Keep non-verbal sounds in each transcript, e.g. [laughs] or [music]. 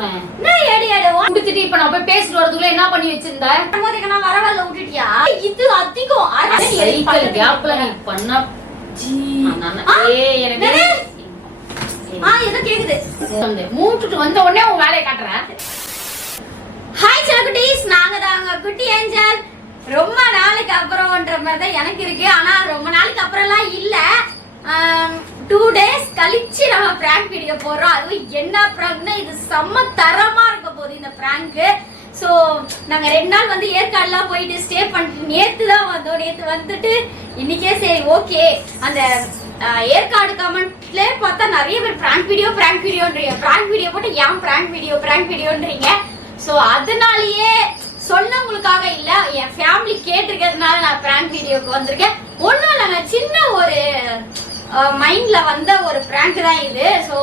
விடுறேன் என்ன ஏடி ஏடி? கொடுத்துட்டு இப்ப நான் போய் பேசிட்டு வரதுக்குள்ள என்ன பண்ணி வச்சிருந்த? ஓடும்போதுக்கு நான் வரவல்ல விட்டுட்டியா? இது அதிகம். சைக்கிள் கேப்ல நீ? பண்ண ஜீ. நான் ஆ, ஏய் எனக்கு என்னது? ஆ ஏதோ கேக்குது. மூட்டுட்டு வந்த உடனே உன் வேலையை காட்டுறேன். ஹாய் செலகுட்டீஸ் நாங்க தாங்க குட்டி ஏஞ்சல். ரொம்ப நாளைக்கு அப்புறம்ன்ற மாதிரி தான் எனக்கு இருக்கு. ஆனா ரொம்ப நாளைக்கு அப்புறம்லாம் இல்ல. டூ டேஸ் கழிச்சு நம்ம பிராங்க் வீடியோ போடுறோம். அதுவும் என்ன பிராங்க்னா இது செம்ம தரமா இருக்க போகுது இந்த பிராங்க் ஸோ நாங்கள் ரெண்டு நாள் வந்து ஏற்காடுலாம் போயிட்டு ஸ்டே பண்ணிட்டு நேற்று தான் வந்தோம். நேற்று வந்துட்டு இன்னைக்கே சரி ஓகே அந்த ஏற்காடு கமெண்ட்ல பார்த்தா நிறைய பேர் பிராங்க் வீடியோ பிராங்க் வீடியோன்றீங்க பிராங்க் வீடியோ போட்டு ஏன் பிராங்க் வீடியோ பிராங்க் வீடியோன்றீங்க ஸோ அதனாலயே சொன்னவங்களுக்காக இல்ல என் ஃபேமிலி கேட்டிருக்கிறதுனால நான் பிராங்க் வீடியோக்கு வந்திருக்கேன். ஒன்றும் இல்லைங்க சின்ன ஒரு மைண்ட்ல வந்த ஒரு பிராங்க் தான் இது. ஸோ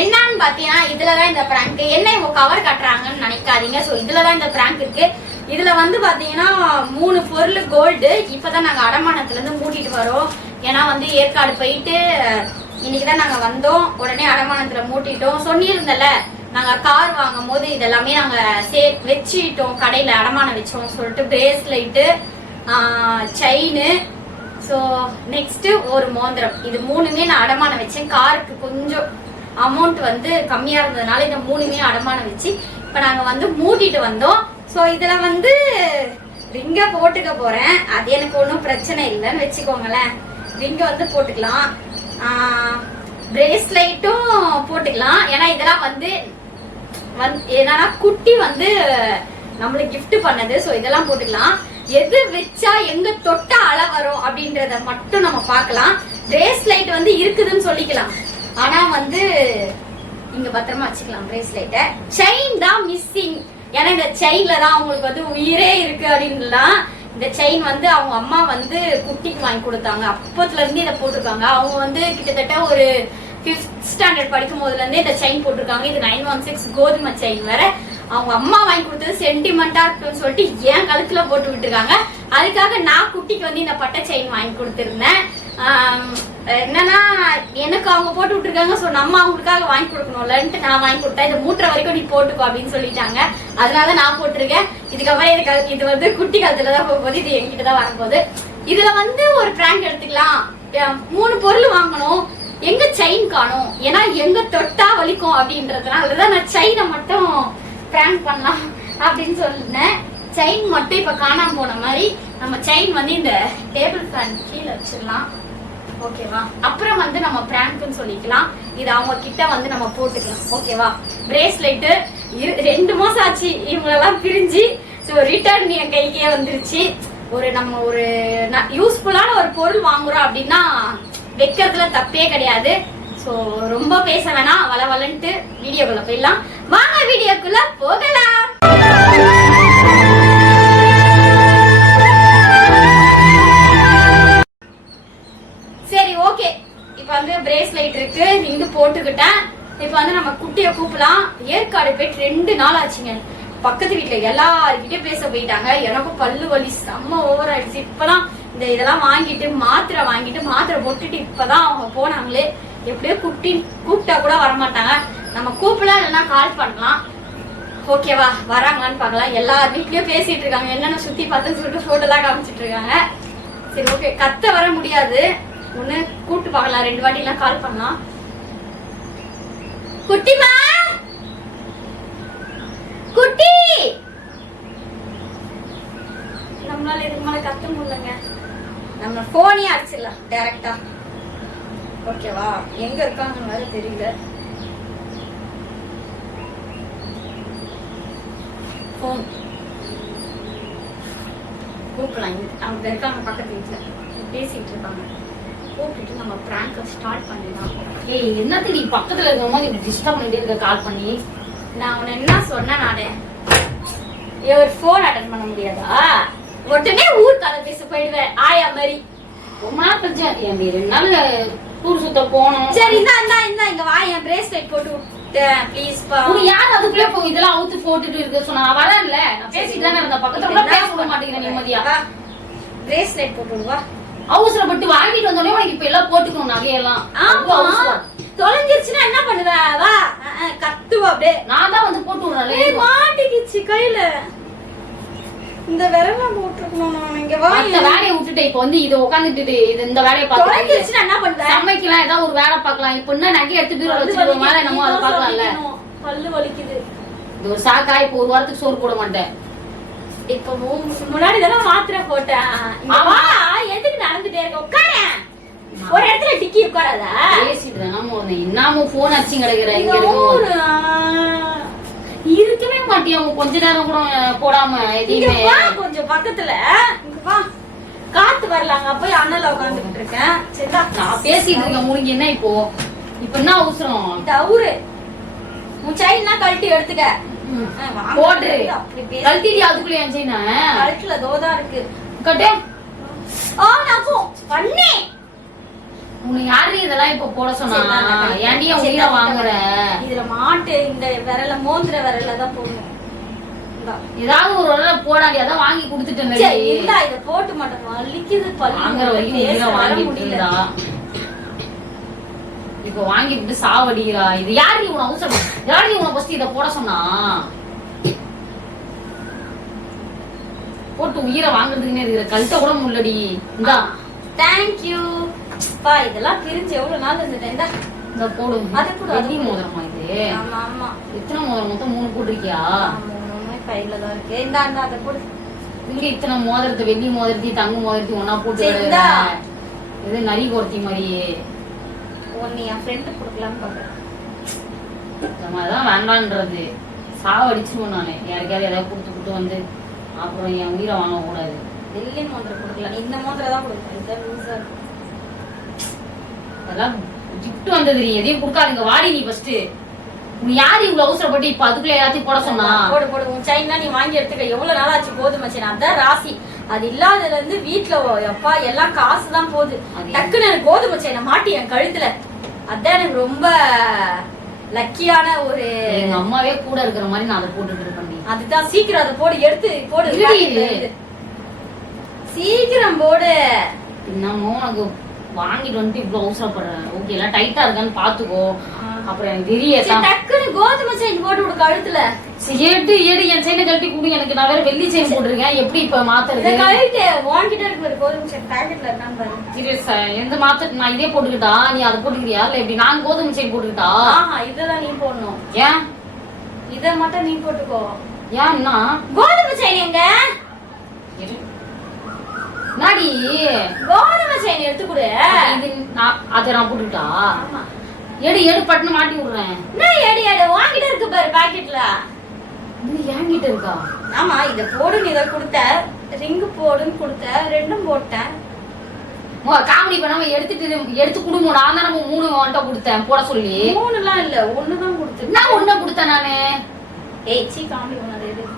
என்னன்னு பார்த்தீங்கன்னா இதுல தான் இந்த பிராங்க் என்ன இவங்க கவர் கட்டுறாங்கன்னு நினைக்காதீங்க. ஸோ இதுல தான் இந்த பிராங்க் இருக்கு. இதுல வந்து பாத்தீங்கன்னா மூணு பொருள் கோல்டு இப்பதான் நாங்க அடமானத்துல இருந்து மூட்டிட்டு வரோம். ஏன்னா வந்து ஏற்காடு போயிட்டு இன்னைக்கு தான் நாங்க வந்தோம். உடனே அடமானத்துல மூட்டிட்டோம். சொன்னிருந்தல நாங்க கார் வாங்கும் போது இதெல்லாமே நாங்க சே வச்சுட்டோம். கடையில அடமானம் வச்சோம் சொல்லிட்டு பிரேஸ்லைட்டு செயின் ஸோ நெக்ஸ்ட்டு ஒரு மோந்திரம் இது மூணுமே நான் அடமானம் வச்சேன். காருக்கு கொஞ்சம் அமௌண்ட் வந்து கம்மியாக இருந்ததுனால இந்த மூணுமே அடமானம் வச்சு இப்போ நாங்கள் வந்து மூட்டிட்டு வந்தோம். ஸோ இதில் வந்து ரிங்கை போட்டுக்க போகிறேன் அது எனக்கு ஒன்றும் பிரச்சனை இல்லைன்னு வச்சுக்கோங்களேன். ரிங்கை வந்து போட்டுக்கலாம். பிரேஸ்லைட்டும் போட்டுக்கலாம். ஏன்னா இதெல்லாம் வந்து வந் என்னன்னா குட்டி வந்து நம்மளுக்கு கிஃப்ட் பண்ணது. ஸோ இதெல்லாம் போட்டுக்கலாம். எது வச்சா எங்க தொட்ட அழ வரும் அப்படின்றத மட்டும் நம்ம பார்க்கலாம். பிரேஸ்லைட் வந்து இருக்குதுன்னு சொல்லிக்கலாம். ஆனா வந்து இங்க பத்திரமா வச்சுக்கலாம் பிரேஸ்லைட்டை செயின் தான் மிஸ்ஸிங் ஏன்னா இந்த செயின்ல தான் அவங்களுக்கு வந்து உயிரே இருக்கு அப்படின்லாம் இந்த செயின் வந்து அவங்க அம்மா வந்து குட்டிக்கு வாங்கி கொடுத்தாங்க. அப்பத்துல இருந்து இதை போட்டிருக்காங்க. அவங்க வந்து கிட்டத்தட்ட ஒரு ஃபிஃப்த் ஸ்டாண்டர்ட் படிக்கும் போதுல இருந்தே இந்த செயின் போட்டிருக்காங்க. இது நைன் ஒன் சிக்ஸ் கோதுமை செயின் வேற. அவங்க அம்மா வாங்கி கொடுத்தது சென்டிமெண்டா இருக்குன்னு சொல்லிட்டு என் கழுத்துல போட்டு விட்டுருக்காங்க. அதுக்காக நான் குட்டிக்கு வந்து இந்த பட்டை செயின் வாங்கி கொடுத்துருந்தேன். என்னன்னா எனக்கு அவங்க போட்டு விட்டுருக்காங்க. ஸோ நம்ம அவங்களுக்காக வாங்கி கொடுக்கணும்லன்ட்டு நான் வாங்கி கொடுத்தேன். இந்த மூட்டை வரைக்கும் நீ போட்டுக்கோ அப்படின்னு சொல்லிட்டாங்க. அதனால நான் போட்டிருக்கேன். இதுக்கப்புறம் இது கழு- இது வந்து குட்டி காலத்துல தான் போகும்போது இது என்கிட்ட தான் வரும்போது இதுல வந்து ஒரு பிராங்க் எடுத்துக்கலாம். மூணு பொருள் வாங்கணும். எங்க செயின் காணும்? ஏன்னா எங்க தொட்டா வலிக்கும் அப்படின்றதுனால தான் நான் செயினை மட்டும் பிராங்க் பண்ணலாம் அப்படின்னு சொன்னேன். செயின் மட்டும் இப்போ காணாம போன மாதிரி நம்ம செயின் வந்து இந்த டேபிள் ஃபேன் கீழே வச்சிடலாம். ஓகேவா அப்புறம் வந்து நம்ம பிராங்க்னு சொல்லிக்கலாம். இது அவங்க கிட்ட வந்து நம்ம போட்டுக்கலாம். ஓகேவா பிரேஸ்லெட்டு ரெண்டு மாசம் ஆச்சு. இவங்களெல்லாம் பிரிஞ்சு ஸோ ரிட்டர்ன் என் கைக்கே வந்துருச்சு. ஒரு நம்ம ஒரு யூஸ்ஃபுல்லான ஒரு பொருள் வாங்குறோம் அப்படின்னா வைக்கிறதுல தப்பே கிடையாது. ஸோ ரொம்ப பேச வேணாம். வள வளன்ட்டு வீடியோக்குள்ள போயிடலாம். வாங்க வீடியோக்குள்ள போகலாம். சரி ஓகே இப்போ வந்து பிரேஸ்லைட் இருக்கு. இங்கு போட்டுக்கிட்டேன். இப்போ வந்து நம்ம குட்டியை கூப்பிடலாம். ஏற்காடு போயிட்டு ரெண்டு நாள் ஆச்சுங்க. பக்கத்து வீட்டுல எல்லாருக்கிட்டே பேச போயிட்டாங்க. எனக்கும் பல்லு வலி செம்ம ஓவர் ஆயிடுச்சு. இப்பதான் இந்த இதெல்லாம் வாங்கிட்டு மாத்திரை வாங்கிட்டு மாத்திரை போட்டுட்டு இப்பதான் அவங்க போனாங்களே. எப்படியோ கூப்பிட்டு கூப்பிட்டா கூட வரமாட்டாங்க. நம்ம கூப்பிடலாம் இல்லைன்னா கால் பண்ணலாம். ஓகேவா வராங்களான்னு பார்க்கலாம். எல்லார் வீட்லயும் பேசிட்டு இருக்காங்க. என்னென்ன சுத்தி பார்த்துன்னு சொல்லிட்டு போட்டோலாம் காமிச்சிட்டு இருக்காங்க. சரி ஓகே கத்த வர முடியாது. ஒண்ணு கூப்பிட்டு பார்க்கலாம். ரெண்டு வாட்டி எல்லாம் கால் பண்ணலாம். குட்டிமா? குட்டி! நம்மளால இதுக்கு மேல கத்த முடியலங்க. நம்ம போனே அடிச்சிடலாம் டைரக்டா ஓகேவா? எங்க இருக்காங்கன்னு வேற தெரியல. ஃபோன் கூப்பிடலாம். அவங்க இருக்காங்க பக்கத்து வீட்டுல பேசிட்டு இருக்காங்க. கூப்பிட்டு நம்ம பிராங்க ஸ்டார்ட் பண்ணிடலாம். ஏய் என்னத்துக்கு நீ பக்கத்துல இருக்கவங்க இப்படி டிஸ்டர்ப் பண்ணிட்டே இருக்க கால் பண்ணி? நான் உன்னை என்ன சொன்னேன் நானு? ஒரு ஃபோன் அட்டன் பண்ண முடியாதா? உடனே ஊர் கதை பேச போயிடுவேன். ஆயா மாதிரி. ரொம்ப நாள் கழிச்சு என் ரெண்டு நாள் டூர் சுத்த போனோம் சரி இந்தா இந்தா இந்தா இங்க வா என் பிரேஸ்லெட் போட்டு ப்ளீஸ் பா. உங்க யார் அதுக்குள்ளே போ இதெல்லாம் அவுத்து போட்டுட்டு இருக்க சொன்னா நான் வரேன்ல. நான் பேசிட்டு தானே இருந்த பக்கத்துல கூட பேச விட மாட்டேங்கிறேன் நிம்மதியா. பிரேஸ்லெட் போட்டு வா. அவசரப்பட்டு வாங்கிட்டு வந்தோடனே உனக்கு இப்ப எல்லாம் போட்டுக்கணும் நகையெல்லாம். ஆமா. தொலைஞ்சிருச்சுன்னா என்ன பண்ணுவ? வா கத்துவ அப்படியே. நான் தான் வந்து போட்டு விடுறேன்ல ஏய் மாட்டிக்கிச்சு கையில. இந்த விரல போட்டுருக்கணும் நான். இங்க வா. மத்த வேலையை விட்டுட்டு இப்ப வந்து இது உட்காந்துட்டு இது இந்த வேலையை பார்த்து என்ன பண்ணுவ சமைக்கலாம் ஏதாவது ஒரு வேலை பார்க்கலாம். இப்ப என்ன நகை எடுத்து பீரோல வச்சுட்டு மேல நம்ம அதை பார்க்கலாம்ல. பல்லு வலிக்குது. இது ஒரு சாக்கா இப்ப ஒரு வாரத்துக்கு சோறு போட மாட்டேன். இப்ப முன்னாடி தானே மாத்திரை போட்டேன். ஆமா. எதுக்கு நடந்துட்டே இருக்க? உட்கார. ஒரு இடத்துல டிக்கி உட்காராதா. பேசிட்டு தானே. என்னமோ போன் அடிச்சு கிடக்குற. இங்க இருக்கும். இருக்கவே மாட்டியா? அவங்க கொஞ்ச நேரம் கூட போடாம எதையுமே? கொஞ்சம் பக்கத்துல. இங்க வா. காத்து வரலாங்க போய் அண்ணல உட்காந்துட்டு இருக்கேன். சரிதா நான் பேசிட்டு இருக்கேன் முடிஞ்சு என்ன இப்போ? இப்ப என்ன அவசரம்? தவுரு உன் செயின்னா கழட்டி எடுத்துக்க. போட்டு கழட்டிடி அதுக்குள்ள என் செயின கழுத்துல தோதா இருக்கு. கட்டு. ஆ நகு பண்ணே. உன்னை யாரு இதெல்லாம் இப்ப போட சொன்னா? சரி, நான் நான் கழட்டி- ஏன்டி என் சரி, உயிரை வாங்குற? இதுல மாட்டு இந்த விரல மோந்திர விரல தான் போடணும். ஏதாவது ஒரு வேலை போடாடி அதான் வாங்கி சரி கொடுத்துட்டேன் இல்ல இத போட்டு மாட்டேன் வலிக்குது வாங்குற வரைக்கும் உயிரை வர வாங்கிட்டு முடியல. இருந்தா. இப்ப வாங்கிட்டு சாவடிக்கிறா. இது யாரு உன அவசரம்? யாரு உன ஃபர்ஸ்ட் இத போட சொன்னா? போட்டு உயிரை வாங்குறதுக்குன்னே இருக்கிற கழுத்தை கூட முள்ளடி இந்தா. தேங்க் யூ பா இதெல்லாம் பிரிஞ்சு எவ்வளவு நாள் இருந்துட்டேன் இந்தா. போடு. அது கூட, அது வெள்ளி. மோதிரமா இது? ஆமா ஆமா. எத்தனை மோதிரம் மொத்தம் மூணு போட்டிருக்கியா? மூணுமே கையில தான் இருக்கு. இந்தா இந்தா அதை போடு. இங்க இத்தனை மோதிரத்தை வெள்ளி மோதிரத்தி தங்க மோதிரத்தி ஒன்னா போட்டு. இது நரி கோர்த்தி மாதிரியே. ஒன்னு என் ஃப்ரெண்டு கொடுக்கலாம்னு பாக்குறேன். நம்ம அதான் வேண்டான்றது. சாவடிச்சிருவோம் நானு. யாருக்காவது ஏதாவது கொடுத்து கொடுத்து வந்து அப்புறம் என் உயிரை வாங்கக்கூடாது வெள்ளி மோதிரம் கொடுக்கலாம். இந்த மோதிரம் தான் கொடுப்பேன். இதான் லூசா இருக்கு அதெல்லாம் கிஃப்ட் வந்தது நீ எதையும் கொடுக்காதீங்க. வாடி நீ ஃபர்ஸ்ட் நீ யாரு இவ்வளவு அவசரப்பட்டு இப்ப அதுக்குள்ள எல்லாத்தையும் போட சொன்னா? போடு போடு. உன் செயின் தான் நீ வாங்கி எடுத்துக்க. எவ்வளவு நாள் ஆச்சு போதும் மச்சான் அதான் ராசி. அது இல்லாததுல இருந்து வீட்டுல எப்பா எல்லாம் காசு தான் போகுது டக்குன்னு எனக்கு கோதுமை செயினை மாட்டி என் கழுத்துல. அதான் எனக்கு ரொம்ப லக்கியான ஒரு எங்க அம்மாவே கூட இருக்கிற மாதிரி நான் அதை போட்டுட்டு இருப்பேன். அதுதான் சீக்கிரம் அதை போடு எடுத்து போடு. சீக்கிரம் போடு. என்னமோ உனக்கு வாங்கிட்டு வந்துட்டு இவ்வளவு அவசரப்படுறேன் ஓகே எல்லாம் டைட்டா இருக்கான்னு பாத்துக்கோ. அப்புறம் எனக்கு தெரியல டக்குன்னு கோதுமை செயின் போட்டு விடு கழுத்துல. எடு எடு என் செயினை கழட்டி கொடு. எனக்கு நான் வேற வெள்ளி செயின் போட்டிருக்கேன். எப்படி இப்ப மாத்துறது? கழுட்டு வாங்கிட்டு இருக்கு கோதுமை செயின் பாக்கெட்ல இருக்கான்னு பாரு. சீரியஸ் எந்த மாத்த நான் இதே போட்டுக்கிட்டா? நீ அதை போட்டுக்கிறியா? இல்ல எப்படி? நான் கோதுமை செயின் போட்டுக்கிட்டா? ஆஹா இதெல்லாம் நீ போடணும். ஏன்? இத மட்டும் நீ போட்டுக்கோ. ஏன்னா கோதுமை செயின் எங்க. நாடி கோதுமை செயின் எடுத்து கொடு இது நான் அதை நான் போட்டுக்கிட்டா? எடு எடு பட்டுன்னு மாட்டி விடுறேன். என்ன ஏடி ஏடி வாங்கிட்டு இருக்கு பாரு பாக்கெட்ல இது என்கிட்ட இருக்கா? ஆமா இத போடுன்னு இத கொடுத்த ரிங் போடுன்னு கொடுத்த ரெண்டும் போட்டேன். உங்க காமெடி பண்ணாம எடுத்துட்டு எடுத்து குடும்பம் நான் தானே மூணு வந்துட்ட கொடுத்தேன். போட சொல்லி. மூணுலாம் இல்ல ஒண்ணுதான் கொடுத்து நான் ஒண்ணு கொடுத்தேன் நானு. ஏய் சீ காமெடி பண்ணாத எது. ஓ,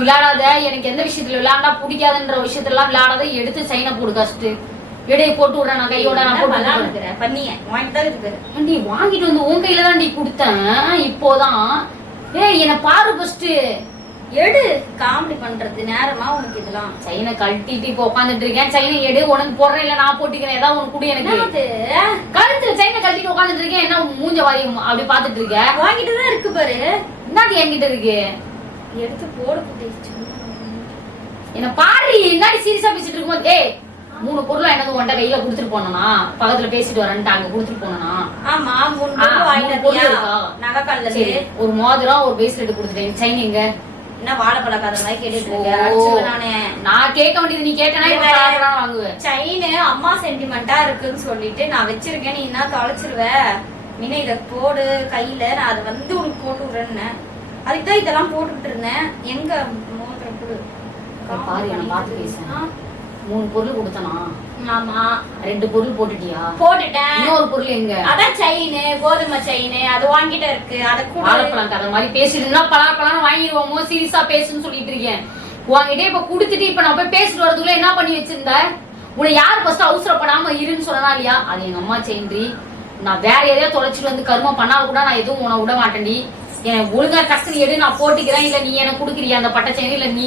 விளையாடாத. எனக்கு எந்த விஷயத்துல விளையாண்டா பிடிக்காதுன்ற விஷயத்துல எல்லாம் விளையாடாத. எடுத்து சைனை போடு கஷ்டு எடைய போட்டு விடுறேன் நான் கையோட நான் போட்டு? பண்ணிய வாங்கிட்டு வந்து உன் கையில தான் கொடுத்தேன். இப்போதான். ஏய் என்ன பாரு ஃபர்ஸ்ட் எடு. காமெடி பண்றது நேரமா உனக்கு இதெல்லாம். சைனை கழட்டிட்டு இப்ப உட்காந்துட்டு இருக்கேன். சைனை எடு உனக்கு போடுறேன் இல்ல நான் போட்டுக்கிறேன். ஏதாவது உனக்கு குடி எனக்கு. என்னது? கழுத்துல சைனை கழட்டிட்டு உட்காந்துட்டு இருக்கேன். என்ன மூஞ்ச வாரி அப்படி பாத்துட்டு இருக்க? வாங்கிட்டு தான் இருக்கு பாரு. என்னடி என்கிட்ட இருக்கு? எடுத்து போடு குட்டி. என்ன பாரு என்னடி சீரியஸா பேசிட்டு இருக்கும்போது ஏய் மூணு பொருள் என்னது உன்ட்ட கையில கொடுத்துட்டு போனா பக்கத்துல பேசிட்டு வரேன்ட்டு அங்க கொடுத்துட்டு போனா ஆமா மூணு பொருள் சரி. ஒரு மோதிரம் ஒரு பிரேஸ்லெட் கொடுத்துட்டேன். செயின் எங்க? என்ன வாழைப்பழ கதை மாதிரி கேட்டுட்டு நானு. கேட்க வேண்டியது நீ கேட்டனா வாங்குவேன்? செயின் அம்மா சென்டிமெண்டா இருக்குன்னு சொல்லிட்டு நான் வச்சிருக்கேன். நீ என்ன தொலைச்சிருவ? மீனே இத போடு கையில. நான் அதை வந்து உனக்கு போட்டு விடுறேன்னு. அதுக்கு தான் இதெல்லாம் போட்டுட்டு இருந்தேன் எங்க மோதிரம் கொடு பாரு, என்னை பார்த்து பேசு. ஆ, மூணு பொருள் கொடுத்தனா? ஆமா. ரெண்டு பொருள் போட்டுட்டியா? போட்டுட்டேன். இன்னொரு பொருள் எங்க? அதான் செயின் கோதுமை செயின் அது வாங்கிட்டு இருக்கு. அதை கூட வாழைப்பழம் கதை மாதிரி பேசிட்டு பலாப்பழம் வாங்கிடுவோமோ சீரியஸா பேசுன்னு சொல்லிட்டு இருக்கேன். உன்கிட்ட இப்ப குடுத்துட்டு இப்ப நான் போய் பேசிட்டு வரதுக்குள்ள என்ன பண்ணி வச்சிருந்த? உன்னை யார் ஃபர்ஸ்ட் அவசரப்படாம இருன்னு சொன்னா இல்லையா? அது எங்க அம்மா செயின்றி நான் வேற எதையோ தொலைச்சிட்டு வந்து கருமம் பண்ணாலும் கூட நான் எதுவும் உன விட மாட்டேன்டி. எனக்கு ஒழுங்கா டக்குனு எடு நான் போட்டுக்கிறேன். இல்ல நீ எனக்கு குடுக்குறியா அந்த பட்ட செயின் இல்ல நீ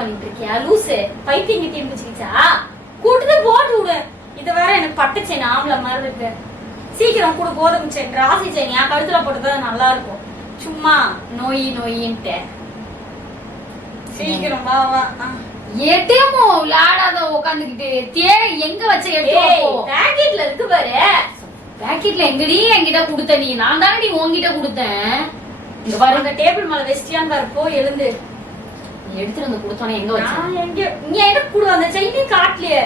பண்ணிட்டு இருக்கியா? லூசு. பைத்தியம் கிட்டியம் பிடிச்சிக்கிச்சா கூட்டுட்டு போட்டு விடு. இது வேற எனக்கு பட்டு செயின் ஆம்பளை மாதிரி இருக்கு. சீக்கிரம் கூட கோதுமை செயின் ராசி செயின் என் கழுத்துல போட்டது நல்லா இருக்கும். சும்மா நோய் நோயின்ட்டு சீக்கிரம் வா வா. எட்டேமோ? விளையாடாத உட்காந்துக்கிட்டு தே எங்க வச்ச எடுத்து பாக்கெட்ல இருக்கு பாரு. பாக்கெட்ல எங்கடி என்கிட்ட கொடுத்த நீ? நான் தானே நீ உன்கிட்ட கொடுத்தேன். இங்க பாரு அந்த டேபிள் மேல வெஸ்டியான் போ எழுந்து. நீ எடுத்துட்டு வந்து கொடுத்தானே எங்க வச்ச? நான் எங்க நீ எனக்கு கொடு அந்த செயினே காட்டலையே.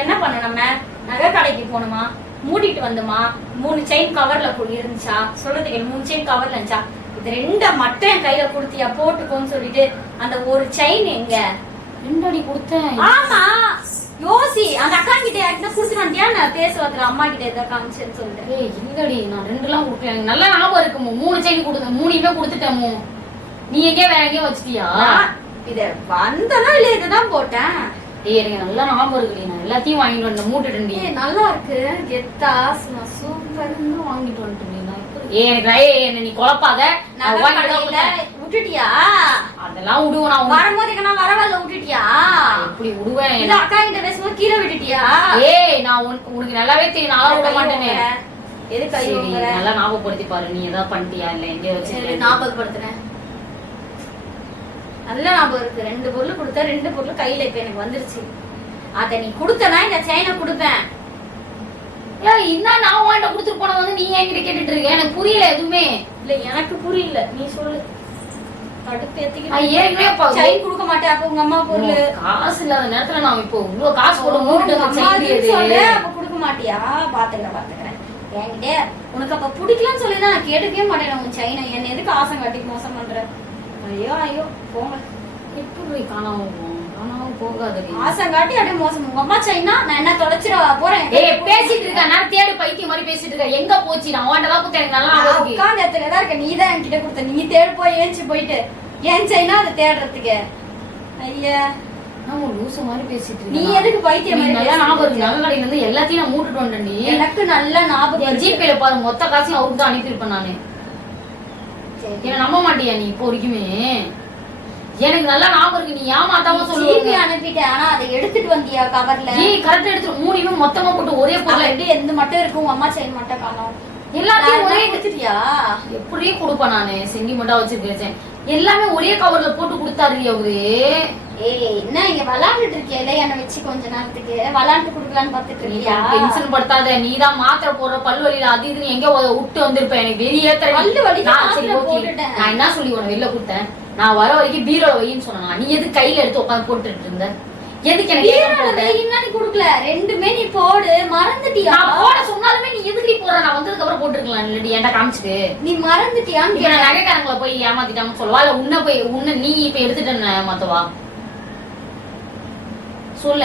என்ன பண்ண நம்ம? நகை கடைக்கு போனோமா மூடிட்டு வந்தோமா? மூணு செயின் கவர்ல இருந்துச்சா? சொல்றதுக்கு மூணு செயின் கவர்ல இருந்துச்சா? இது ரெண்ட மட்டும் என் கையில கொடுத்தியா? போட்டுக்கோன்னு சொல்லிட்டு அந்த ஒரு செயின் எங்க? ரெண்டடி கொடுத்தேன். ஆமா. யோசி அந்த அக்கா கிட்ட யார்கிட்ட குடுத்து வந்தியா நான் பேச வைக்கிற அம்மா கிட்ட எதா காமிச்சேன்னு சொல்லிட்டு. ஏய் இல்லடி நான் ரெண்டுலாம் எனக்கு நல்லா ஞாபகம் இருக்குமோ மூணு செயின் கொடுத்தேன் மூணுமே கொடுத்துட்டேமோ நீ எங்கேயோ வேற எங்கேயோ வச்சிட்டியா? இத வந்தனா இல்ல இதுதான் போட்டேன். ஏய் எனக்கு நல்லா ஞாபகம் இருக்குடி. நான் எல்லாத்தையும் வாங்கிட்டு வந்தேன் மூட்டுட்டேன்டி. ஏய், நல்லா இருக்கு. கெத்தா சும்மா சூப்பர் இன்னும் வாங்கிட்டு வந்துட்டேன் ஏய் எனக்கு என்னை நீ குழப்பாத. நான். விட்டுட்டியா? அதெல்லாம் விடுவேன் நான். வரும்போது வரவல்ல விட்டுட்டியா? நான் எப்படி விடுவேன்? அக்கா விட்டுட்டியா ஏய் நான் உனக்கு உனக்கு நல்லாவே தெரியும் நான் விட மாட்டேனே. எது கை சரி வாங்குற? நல்லா ஞாபகப்படுத்தி பாரு நீ ஏதாவது பண்ணிட்டியா இல்ல எங்க வச்சிருக்க ஞாபகப்படுத்துறேன். நல்ல ஞாபகம் இருக்கு. ரெண்டு பொருள் கொடுத்த ரெண்டு பொருள் கையில இப்ப எனக்கு வந்துருச்சு. அத நீ கொடுத்தனா இந்த செயினை கொடுப்பேன். ஏய் என்ன நான் உன்கிட்ட கொடுத்துட்டு போனது வந்து நீ என்கிட்ட கேட்டுட்டு இருக்க? எனக்கு புரியல எதுவுமே. இல்ல எனக்கு புரியல. நீ சொல்லு. கடுப்பு நான் ஏற்கனவே பா- செயின் கொடுக்க மாட்டேன் அப்ப உங்க அம்மா பொருள். காசு இல்லாத நேரத்துல நான் இப்போ இவ்வளவு காசு போட உங்க முடியாது அப்ப கொடுக்க மாட்டியா? பாத்துக்கிறேன் பாத்துக்கிறேன். என்கிட்ட உனக்கு அப்ப பிடிக்கலன்னு சொல்லி தான் நான் கேட்டுக்கவே மாட்டேன் உன் செயினை என்ன எதுக்கு ஆசை காட்டி மோசம் பண்ற? ஐயோ ஐயோ போங்க. எப்படி காணாம? போகும் காணாம போகாதடி ஆசை காட்டி அப்படியே மோசம். உங்க அம்மா செயினா நான் என்ன தொலைச்சிட போறேன்? ஏய் பேசிட்டு இருக்க நான் தேடு பைத்தியம் மாதிரி பேசிட்டு இருக்க. எங்க போச்சு? நான் தான் கொடுத்தேன். எனக்கு நல்லா இருக்கு. இடத்துல தான் இருக்க? நீ தான் என்கிட்ட கொடுத்த. நீ தேடு போய் ஏஞ்சி போயிட்டு. ஏன் செயினா அதை தேடுறதுக்கு? ஐயா. நான் லூசு மாதிரி பேசிட்டு நீ எதுக்கு பைத்தியம் நீ மாதிரி நல்லா ஞாபகம்? நகை கடையில இருந்து எல்லாத்தையும் நான் மூட்டுட்டு வந்தேன்டி எனக்கு நல்ல ஞாபகம். ஜிபேல பாரு மொத்த காசையும் அவருக்கு தான் அனுப்பியிருப்பேன் நானு. என்ன நம்ப மாட்டியா நீ இப்போ வரைக்குமே? எனக்கு நல்லா ஞாபகம் இருக்கு. நீ ஏமாத்தாம ஜிபே சொல்லுவாங்க அனுப்பிட்டேன் ஆனா அதை எடுத்துட்டு வந்தியா கவர்ல நீ கரெக்டா எடுத்து மூணுமே மொத்தமா போட்டு ஒரே பொருள் எப்படி எந்த மட்டும் இருக்கும்? உங்க அம்மா செயின் மட்டும் காணோம். எல்லாத்தையும் ஒரே கொடுத்துட்டியா? எப்படியே கொடுப்பேன் நானு. சென்டிமெண்டா வச்சிருக்கேன் எல்லாமே ஒரே கவர்ல போட்டு கொடுத்தாரு அவரு. ஏய் என்ன இங்க விளாண்டுட்டு இருக்கியா? என்ன வச்சு கொஞ்ச நேரத்துக்கு விளாண்டு குடுக்கலான்னு பாத்துட்டு இருக்கியா? டென்ஷன் படுத்தாத. நீ தான் மாத்திரை போடுற பல் வலியில அது இதுன்னு எங்க விட்டு வந்திருப்ப. எனக்கு வெளியே. பல்லு வலிக்கு நான் சரி, மாத்திரை okay. போட்டுட்டேன். நான் என்ன சொல்லி உன வெளில கொடுத்தேன்? நான் வர வரைக்கும் பீரோல வைன்னு சொன்னா நீ எது கையில எடுத்து உட்காந்து போட்டுட்டு இருந்த? எதுக்கு எனக்கு? என்னன்னு குடுக்கல. ரெண்டுமே நீ போடு. மறந்துட்டியா? போட சொன்னாலுமே நீ எதுக்கு போற? நான் வந்ததுக்கு அப்புறம் போட்டுருக்கலாம் இல்லடி என்கிட்ட காமிச்சிட்டு நீ மறந்துட்டியான்னு இப்ப நான். நகைக்காரங்களை போய் ஏமாத்திட்டாங்கன்னு சொல்லவா இல்ல உன்ன போய் உன்ன நீ இப்ப எடுத்துட்டேன்னு ஏமாத்தவா? சொல்ல.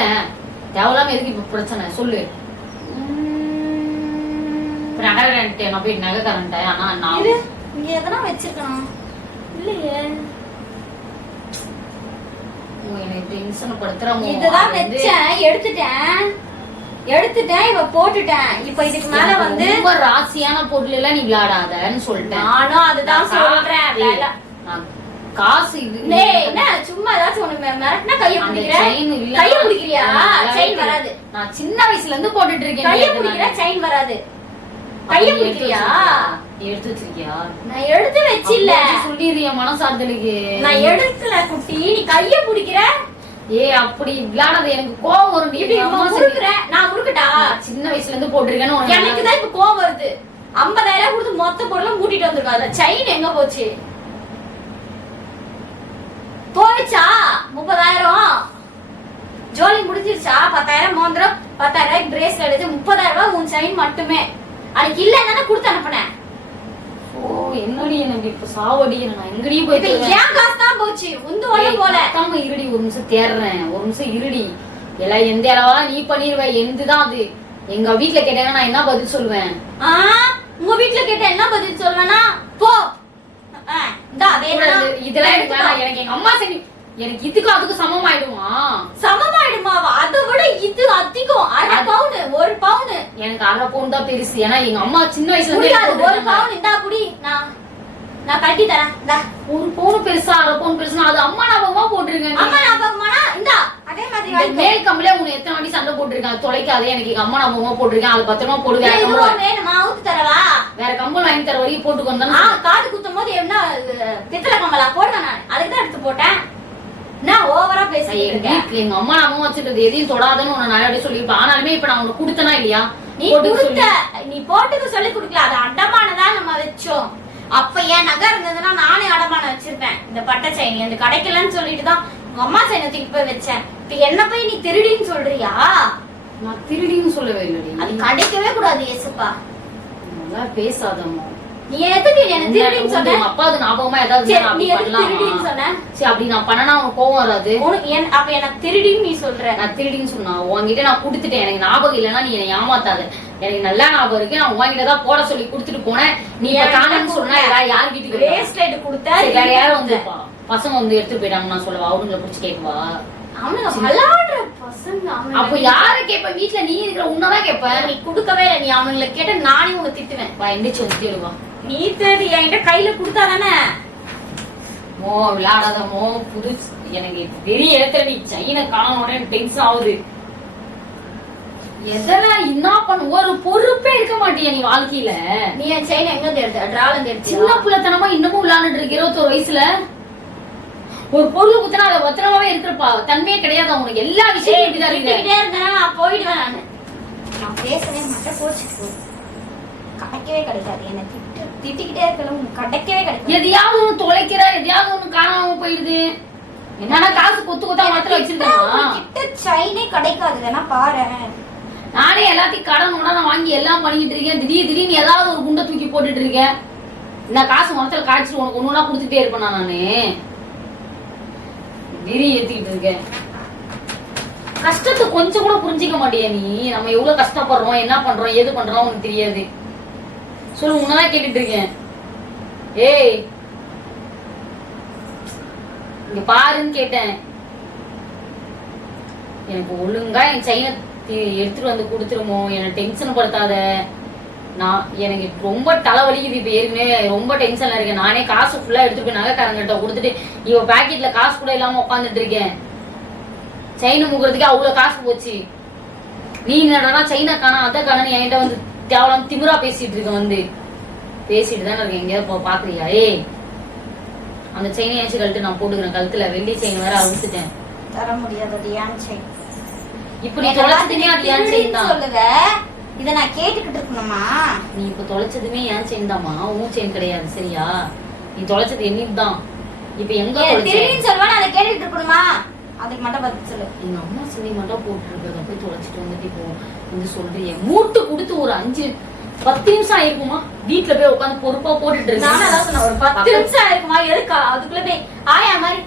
தேவையில்லாம எதுக்கு இப்ப பிரச்சனை? சொல்லு. நகைக்காரன்ட்ட நான் போய் நகைக்காரன்ட்ட ஆனா நான் எதனா வச்சிருக்கணும் இல்லையே. உங்க என்னை டென்ஷன் படுத்துறவங்க இதுதான் வச்சேன் எடுத்துட்டேன். எடுத்துட்டேன் இப்ப போட்டுட்டேன். இப்ப இதுக்கு மேல வந்து ரொம்ப ராசியான பொருள் எல்லாம் நீ விளையாடாதன்னு சொல்லிட்டேன். நானும் அதுதான் சொல்றேன் காசு இது என்ன சும்மா ஏதாச்சும் ஒண்ணு மிர- மிரட்டினா கைய அந்த பிடிக்கிற? செயின் இல்ல. கைய பிடிக்கிறியா நான் செயின் வராது. நான் சின்ன வயசுல இருந்து போட்டுட்டு இருக்கேன். கைய பிடிக்கிற. செயின் வராது. கைய பிடிக்கிறியா எடுத்து வச்சிருக்கியா நான் எடுத்து வச்சில்ல. சொல்லிடு என் மனசார்தலுக்கு நான் எடுக்கல குட்டி. நீ கைய பிடிக்கிற? ஏ அப்படி விளையாடாத எனக்கு கோவம் வரும் அம்மா முறுக்குற நான் முறுக்கட்டா நான் சின்ன வயசுல இருந்து போட்டிருக்கேன்னு உனக்கு எனக்கு தான் இப்ப கோவம் வருது. 50000 கொடுத்து மொத்த பொருளும் கூட்டிட்டு வந்திருக்காங்க செயின் எங்க போச்சு? போயிச்சா முப்பதாயிரம். ஜோலி முடிஞ்சிருச்சா? பத்தாயிரம் மோந்திரம் பத்தாயிரம் ரூபாய்க்கு பிரேஸ்லெட் எடுத்து முப்பதாயிரம் ரூபாய் உன் செயின் மட்டுமே. அதுக்கு இல்ல தானே கொடுத்து அனுப்புனேன். என்னடி எனக்கு இப்ப சாவடி நான் எங்கடியும் போய் இப்ப தேடுவேன். ஏன் காசு தான் போச்சு உந்து ஏய், போல. இருடி ஒரு நிமிஷம் தேடுறேன். ஒரு நிமிஷம் இருடி. எல்லாம் எந்த அளவா நீ பண்ணிருவ? எந்துதான் அது. எங்க வீட்ல கேட்டாங்க நான் என்ன பதில் சொல்லுவேன்? உங்க வீட்ல கேட்ட என்ன பதில் சொல்லுவேன்னா போ. இதெல்லாம் எனக்கு எங்க அம்மா சரி எனக்கு இதுக்கும் அதுக்கும் சமமாயிடுமா? சமமாயிடுமாவா அதை விட இது அதிகம். அரை பவுனு ஒரு பவுனு. எனக்கு அரை பவுன் தான் பெருசு. ஏன்னா எங்க அம்மா சின்ன வயசுல முடியாது. ஒரு. பவுன் இந்தா குடி. நான் நான் கட்டி தரேன். இந்தா. ஒரு பவுன் பெருசா அரை பவுன் பெருசுனா அது அம்மா ஞாபகமா போட்டிருக்கேன் அம்மா நான் பாக்கமானா இந்தா. அதே மாதிரி. மேல் கம்பளே உன்னை எத்தனை வாட்டி சண்டை போட்டிருக்காங்க? தொலைக்காதே. எனக்கு எங்க அம்மா நான் போட்டிருக்கேன் அது பத்திரமா போடு. வேற இதுவும் வேணுமா? தரவா? வேற கம்பல் வாங்கி தர வரைக்கும் போட்டுக்கு ஆ வந்தாலும் காது குத்தும் போது என்ன பித்தளை கம்மலா போடுவேன் நான். அதுக்கு தான் எடுத்து போட்டேன். நான் ஓவரா பேசிட்டு எங்க அம்மா நாமும் வச்சிருக்கிறது எதையும் தொடாதன்னு உன்னை நிறைய வாட்டி சொல்லியிருப்பேன் ஆனாலுமே இப்ப நான் உனக்கு கொடுத்தனா இல்லையா? நீ கொடுத்த சொல்லி. நீ போட்டுக்க சொல்லி கொடுக்கல அது அடமானதான் நம்ம வச்சோம். அப்ப என் நகை இருந்ததுன்னா நானே அடமானம் வச்சிருப்பேன். இந்த பட்டை செயின் எனக்கு கிடைக்கலன்னு சொல்லிட்டு தான் உங்க அம்மா செயினை தூக்கி போய் வச்சேன். இப்ப என்ன போய் நீ திருடின்னு சொல்றியா? நான் திருடின்னு சொல்லவே இல்லடி. அது கிடைக்கவே கூடாது ஏசுப்பா. நல்லா பேசாதம்மா. நீ எதுக்கு என்ன திருடின்னு சொன்ன? உங்க அப்பாவுக்கு ஞாபகமா ஏதாவது நீ அப்படி எதுக்கு திருடின்னு பண்ணலாமா சொன்ன? சரி அப்படி நான் பண்ணனா உனக்கு கோவம் வராது. உனக்கு என்- அப்ப எனக்கு திருடின்னு நீ சொல்ற. நான் திருடின்னு சொன்னா உன்கிட்ட நான் கொடுத்துட்டேன். எனக்கு ஞாபகம் இல்லைன்னா நீ என்னை ஏமாத்தாத. எனக்கு நல்லா ஞாபகம் இருக்கு. நான் உன்கிட்ட தான் போட சொல்லி கொடுத்துட்டு போனேன். நீ காணன்னு சொன்னா. யார் யார் வீட்டுக்கு? பிரேஸ்லெட் கொடுத்த வேற யாரும் வந்து பசங்க வந்து எடுத்துட்டு போயிட்டாங்க நான் சொல்லவா? அவனுங்களை பிடிச்சி கேட்கவா? அவனுங்க விளையாடுற பசங்க அப்ப யார கேப்ப வீட்டுல நீ இருக்கிற உன்னதான் கேப்ப நீ கொடுக்கவே இல்லை நீ. அவனுங்களை கேட்ட நானே உன்னை திட்டுவேன். வா எந்திரிச்சு வந்து கேளுவா நீ தேடி என்கிட்ட கையில கொடுத்தா தானே மோ விளையாடாத மோ புது எனக்கு பெரிய இடத்துல நீ சைனை காணோட டென்ஷன் ஆகுது. எதெல்லாம் என்ன பண்ண ஒரு பொறுப்பே இருக்க மாட்டியா நீ வாழ்க்கையில? நீ என் செயின் எங்க எடுத்த? டிரால எடுத்து சின்ன பிள்ளைத்தனமா இன்னமும் விளையாண்டுட்டு இருக்கு இருபத்தோரு வயசுல? ஒரு பொருள் குத்துனா அதை பத்திரமாவே இருக்கிறப்பா. தன்மையே கிடையாது உனக்கு எல்லா விஷயமும் இப்படிதான் இருக்கு திட்டிக்கிட்டே இருந்தேன்னா நான் போயிடுவேன் நானு. நான் பேசவே மாட்டேன் போச்சு. கிடைக்கவே கிடைக்காது திட்டு. திட்டிக்கிட்டே இருக்கலாம் கிடைக்கவே கிடைக்காது எதையாவது ஒண்ணு தொலைக்கிற எதையாவது ஒண்ணு காணாம போயிடுது. என்னன்னா காசு கொத்து கொத்தா மாத்திரம் வச்சிருக்கா கிட்ட செயினே கிடைக்காது. வேணா பாரு. நானே எல்லாத்தையும் கடன் உடனே வாங்கி எல்லாம் பண்ணிட்டு இருக்கேன். திடீர் திடீர்னு ஏதாவது ஒரு குண்டை தூக்கி போட்டுட்டு இருக்கேன். நான் காசு மொத்தத்தில் காய்ச்சிட்டு உனக்கு ஒண்ணு ஒண்ணா கொடுத்துட்டே இருப்பேன் நானு? திடீர் ஏத்திக்கிட்டு இருக்கேன். கஷ்டத்தை கொஞ்சம் கூட புரிஞ்சிக்க மாட்டியா நீ? நம்ம எவ்வளவு கஷ்டப்படுறோம் என்ன பண்றோம் ஏது பண்றோம் உனக்கு தெரியாது. சொல்லு உன்னதான் கேட்டுட்டு இருக்கேன் ஏய் இங்க பாருன்னு கேட்டேன். எனக்கு ஒழுங்கா என் செயினை எடுத்துட்டு வந்து கொடுத்துருமோ? என்னை டென்ஷன் படுத்தாத. நான் எனக்கு ரொம்ப தலைவலிக்குது இப்ப ஏற்கனவே. ரொம்ப டென்ஷன்ல இருக்கேன். நானே காசு ஃபுல்லா எடுத்துட்டு போய் நகைக்காரங்கிட்ட கொடுத்துட்டு இவ பாக்கெட்ல காசு கூட இல்லாம உட்காந்துட்டு இருக்கேன். செயின் முகிறதுக்கு அவ்வளவு காசு போச்சு. நீ என்னடா செயினை காணா அதை காணா என்கிட்ட வந்து தேவலாம் திமிரா பேசிட்டு இருக்க வந்து. பேசிட்டு தானே இருக்கேன். எங்கேயாவது பாக்குறியா? ஏய் அந்த செயினை ஏச்சு கழட்டு நான் போட்டுக்கிறேன். கழுத்துல வெள்ளி செயின் வேற அவுத்துட்டேன் தர முடியாது அது ஏன் செயின் இப்ப நீ தொலைச்சதுமே அது ஏன் செயின் தான்? சொல்லுவ? இத நான் கேட்டுக்கிட்டு இருக்கணுமா? நீ இப்ப தொலைச்சதுமே ஏன் செயின் தாம்மா? உன் செயின் கிடையாது சரியா? நீ தொலைச்சது என்னிட்டு தான். இப்ப எங்க திருடின்னு சொல்லுவா நான் அதை கேட்டுக்கிட்டு இருக்கணுமா? அதுக்கு மட்டும் பதில் சொல்லு. எங்க அம்மா சிலை மட்டும் போட்டுருக்கத போய் தொலைச்சிட்டு வந்துட்டு இப்போ வந்து சொல்றியே மூட்டு கொடுத்து ஒரு அஞ்சு பத்து நிமிஷம் ஆயிருக்குமா? வீட்டுல போய் உட்காந்து பொறுப்பா போட்டுட்டு நானும் அதான் இருக்கேன் ஒரு பத்து நிமிஷம் ஆயிருக்குமா? எதுக்கா அதுக்குள்ள போய் ஆயா மாதிரி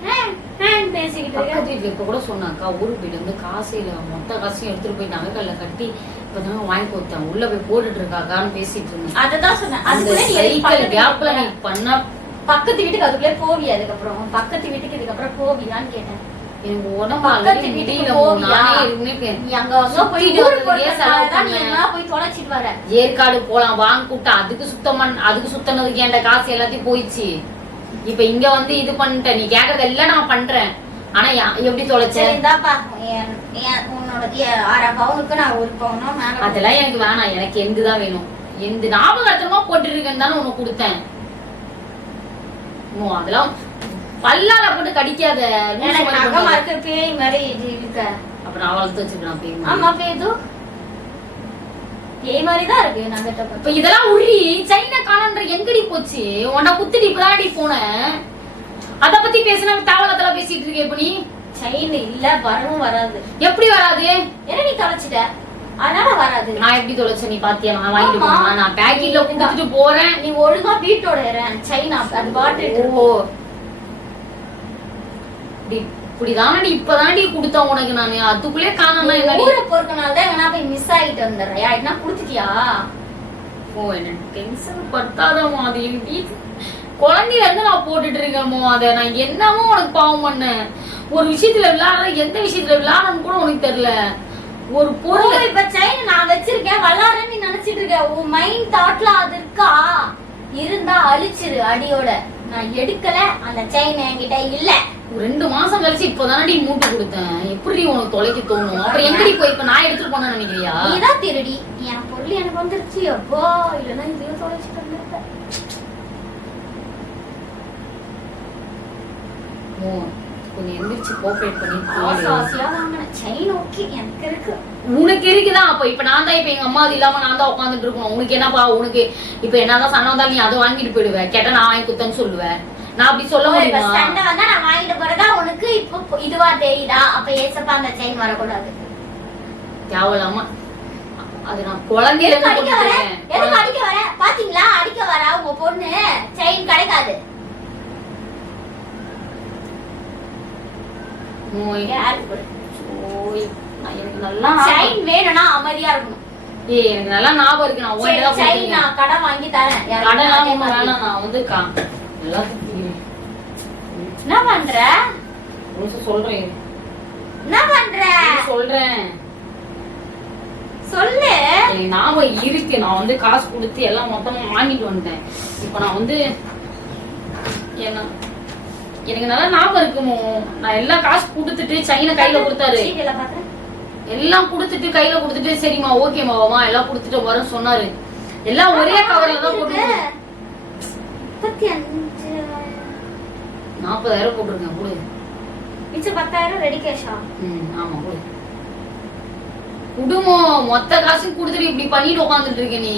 பேசிக்கிட்டு இருக்க. பக்கத்து வீட்டுல இப்ப கூட சொன்னாக்கா ஊருக்கு போயிட்டு வந்து காசு இல்ல மொத்த காசையும் எடுத்துட்டு போய் நகைக்கல்ல கட்டி இப்பதான் வாங்கி கொடுத்தேன் உள்ள போய் போட்டுட்டு இருக்காக்கான்னு பேசிட்டு இருந்தேன். அததான் சொன்னேன். அந்த கேப்ல நீ பண்ண பக்கத்து வீட்டுக்கு அதுக்குள்ளே போவியா? அதுக்கப்புறம் பக்கத்து வீட்டுக்கு இதுக்கப்புறம் போவியான்னு கேட்டேன். எனக்கு உடம்பு பக்கத்து வீட்டுக்கு போவியா? நீ அங்க போய் நீ போய் தொலைச்சிட்டு வர. ஏற்காடு போலாம் வாங்க கூட்டா அதுக்கு சுத்தம் அதுக்கு சுத்தனதுக்கு என்கிட்ட காசு எல்லாத்தையும் போயிடுச்சு. இப்ப இங்க வந்து இது பண்ணிட்டேன் நீ கேக்குறது எல்லாம் நான் பண்றேன். ஆனா எப்படி மேல அதெல்லாம் எனக்கு வேணாம். எனக்கு எந்து தான் வேணும். எந்த ஞாபகத்தனமா போட்டுருக்கேன்னு தானே உனக்கு கொடுத்தேன். அதெல்லாம் பல்லால போட்டு கடிக்காத எனக்கு நகமா. இருக்கு பேய் மாதிரி இது இருக்க. அப்ப நான் வளர்த்து வச்சிருக்கேன் பேய் ஆமா பேது பேய் மாதிரி தான் இருக்கு நகத்தை இப்ப இதெல்லாம் உரி சைனா காணன்ற எங்கடி போச்சு? உன்னை குத்துட்டு இப்பதான்டி போனேன் அத பத்தி பேசினா தாவலத்துல பேசிட்டு இருக்கே இப்ப நீ? செயின் இல்ல வரவும் வராது. எப்படி வராது? ஏன்னா நீ தொலைச்சிட்ட? அதனால வராது. நான் எப்படி தொலைச்சேன் நீ பாத்தியா? நான் வாங்கிட்டு. போனா நான் பேக்கெட்ல குடுத்துட்டு போறேன். நீ ஒழுங்கா வீட்டோட செயின் அது பாட்டு ஓ. டி, இப்படிதானே நீ இப்பதானடி கொடுத்த உனக்கு நானு? அதுக்குள்ளே காணாம என்னடி? ஊரை பொறுக்கனால தான் போய் மிஸ் ஆகிட்டு வந்துடுறேன் யாருன்னா குடுத்துட்டியா? ஓ என்ன டென்ஷன் படுத்தாதமோ அது என் வீட்டு குழந்தையில இருந்து நான் போட்டுட்டு இருக்கேமோ அத நான் என்னமோ உனக்கு பாவம் பண்ணேன். ஒரு விஷயத்துல விளையாடுற எந்த விஷயத்துல விளையாடணும் கூட உனக்கு தெரியல. ஒரு பொருள் இப்ப செயின் நான் வச்சிருக்கேன் விளாடுறேன்னு நீ நினைச்சிட்டு இருக்க. உன் மைண்ட் தாட்ல அது இருக்கா? இருந்தா அழிச்சிரு அடியோட. நான் எடுக்கல அந்த செயின் என்கிட்ட இல்ல. ரெண்டு மாசம் கழிச்சு இப்பதானடி மூட்டு கொடுத்தேன். எப்படி உனக்கு தொலைக்க தோணும்? அப்புறம் எங்கடி போய் இப்ப நான் எடுத்துட்டு போனேன்னு நினைக்கிறியா? நீதான் திருடி. என் பொருள் எனக்கு வந்துருச்சு. அப்பா இல்லைன்னா இதையும் தொலைச்சிட்டு வந்திருப்பேன் கொஞ்சம் எந்திரிச்சு கோஆபரேட் பண்ணி செயின் ஓகே எனக்கு இருக்கு. உனக்கு இருக்குதான் அப்ப. இப்ப நான் தான் இப்ப எங்க அம்மா அது இல்லாம நான் தான் உட்காந்துட்டு இருக்கணும். உனக்கு என்னப்பா உனக்கு இப்ப என்னதான் சண்டை வந்தாலும் நீ அதை வாங்கிட்டு போயிடுவ. கேட்டா நான் வாங்கி குத்தேன்னு சொல்லுவேன் நான் அப்படி சொல்ல முடியுமா? சண்டை வந்தா நான் வாங்கிட்டு போறதா உனக்கு இப்போ இதுவா தெரியுதா? அப்ப ஏசப்பா அந்த செயின் வரக்கூடாது. தேவையில்லாம அது நான் குழந்தையில அடிக்க வர? எதுக்கு. அடிக்க வர? பாத்தீங்களா? அடிக்க வர. உங்க பொண்ணு செயின் கிடைக்காது ஓய், யாருக்கு ஓய், நான் எனக்கு நல்லா ஞாபகம்- செயின் வேணும்னா அமைதியா இருக்கணும். ஏய் எனக்கு நல்லா ஞாபகம் இருக்கு. நான் தான் கடன் வாங்கி தரேன். வேணாம் வந்து கா- எல்லாத்துக்கும் தெரியும். என்ன பண்ற? ஒரு நிமிஷம் சொல்றேன். என்ன பண்ற? சொல்றேன். சொல்லு. ஞாபகம் இருக்கு. நான் வந்து காசு கொடுத்து எல்லாம் மொத்தமா வாங்கிட்டு வந்துட்டேன். இப்ப நான் வந்து என்ன? எனக்கு நல்லா ஞாபகம் இருக்குமோ நான் எல்லாம் காசு கொடுத்துட்டு சைனை கையில கொடுத்தாரு. எல்லாம் கொடுத்துட்டு கையில கொடுத்துட்டு சரிம்மா ஓகேம்மா வாமா எல்லாம் கொடுத்துட்டு வர சொன்னாரு. எல்லாம் ஒரே கவர்ல தான் போட்டு நாற்பதாயிரம் போட்டிருக்கேன் கொடு மிச்சம் பத்தாயிரம் ரெடி கேஷா ம் ஆமா கொடு குடும்பம் மொத்த காசும் கொடுத்துட்டு இப்படி பண்ணிட்டு உட்காந்துட்டு இருக்க நீ.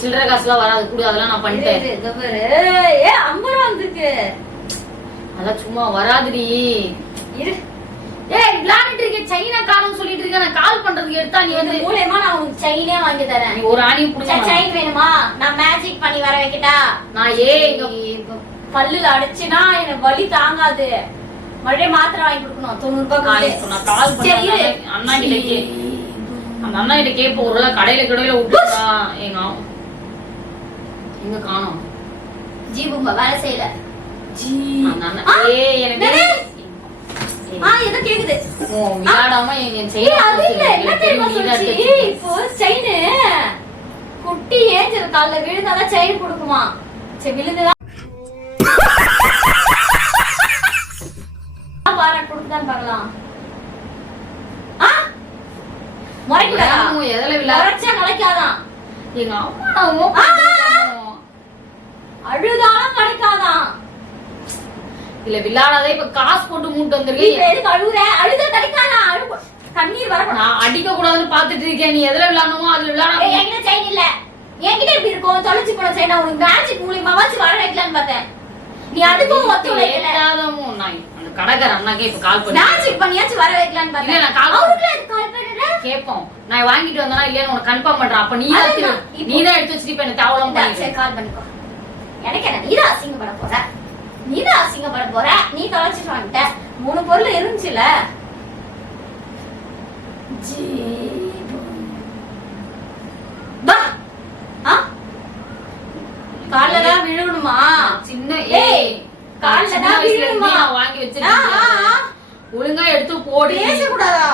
சில்லறை காசுலாம் வராது. கொடு அதெல்லாம் நான் பண்ணிட்டேன். ஏ ஐம்பது ரூபா வந்திருக்கு. அதெல்லாம் சும்மா வராதுடி. இரு. ஏய் விளையாடிட்டு இருக்க சைனா சொல்லிட்டு இருக்க நான் கால் பண்றதுக்கு எடுத்தா நீ வந்து மூலியமா நான் உனக்கு செயினே வாங்கி தரேன். நீ ஒரு ஆணியும் புடிச்ச வேணுமா? நான் மேஜிக் பண்ணி வர வைக்கட்டா? நான் இப்ப பல்லுல அடிச்சுனா எனக்கு வலி தாங்காது. மறுபடியும் மாத்திரை வாங்கி கொடுக்கணும். தொண்ணூறு ரூபாய் நான் கால் அண்ணா கிட்ட அந்த அண்ணா கிட்ட கேப்ப ஒருவேளை கடையில கடையில விட்டுட்டா எங்க எங்க காணோம்? ஜீபுங்க வேலை செய்யல. ஜீ. அந்த அண்ணா ஆ, ஏய் எனக்கு என்னது? ஆ ஏதோ கேக்குது. ஓ விளையாடாம என் செயின் குட்டி ஏஞ்சல் கால்ல விழுந்தாதான் செயின் கொடுக்குமா? சரி விழுந்துதான். [laughs] பாரு கொடுக்குதான்னு பார்க்கலாம். முறைக்கூடாதா? எதுல விளையாட முறைச்சா கிடைக்காதான் எங்க அம்மா நான் ஓ- ஆ, அழுதாலும் கிடைக்காதான் இல்ல விளையாடாத இப்ப காசு போட்டு மூட்டு வந்திருக்கேன் எதுக்கு அழுகுற அழுத கிடைக்காதான் அழு கண்ணீர் நான் அடிக்க கூடாதுன்னு பாத்துட்டு இருக்கேன். நீ எதுல விளையாடணுமோ அதுல விளையாடாம என்கிட்ட செயின் இல்ல. என்கிட்ட இப்படி இருக்கும்? தொலைச்சு போன செயின் உனக்கு மேஜிக் மூலியமா வச்சு வர வைக்கலான்னு பார்த்தேன். நீ அதுக்கும் ஒத்துழைக்கல. நான் அந்த கடைக்கார அண்ணாக்கே இப்ப கால் பண்ணி மேஜிக் பண்ணியாச்சும் வர வைக்கலான்னு இல்ல, பார்த்தேன் நான் கால் எதுக்கு கால் பண்ணுற கேப்போம் நான் வாங்கிட்டு வந்தனா இல்லையான்னு உனக்கு கன்ஃபார்ம் பண்றேன். அப்ப நீ தான் நீ தான் எடுத்து வச்சிட்டு இந்தா, பண்ணிட்டு சரி கால் பண்ணிக்கோ. எனக்கு என்ன நீதான் அசிங்கப்பட போற? நீதான் அசிங்கப்பட போற? நீ தொலைச்சிட்டு வந்துட்ட மூணு பொருள் இருந்துச்சுல. தான் விழுணுமா சின்ன ஏய். கால்ல தான் விழுமா? வாங்கி. வச்சிருக்கேன். ஒழுங்கா எடுத்து போடு. பேசக்கூடாதா?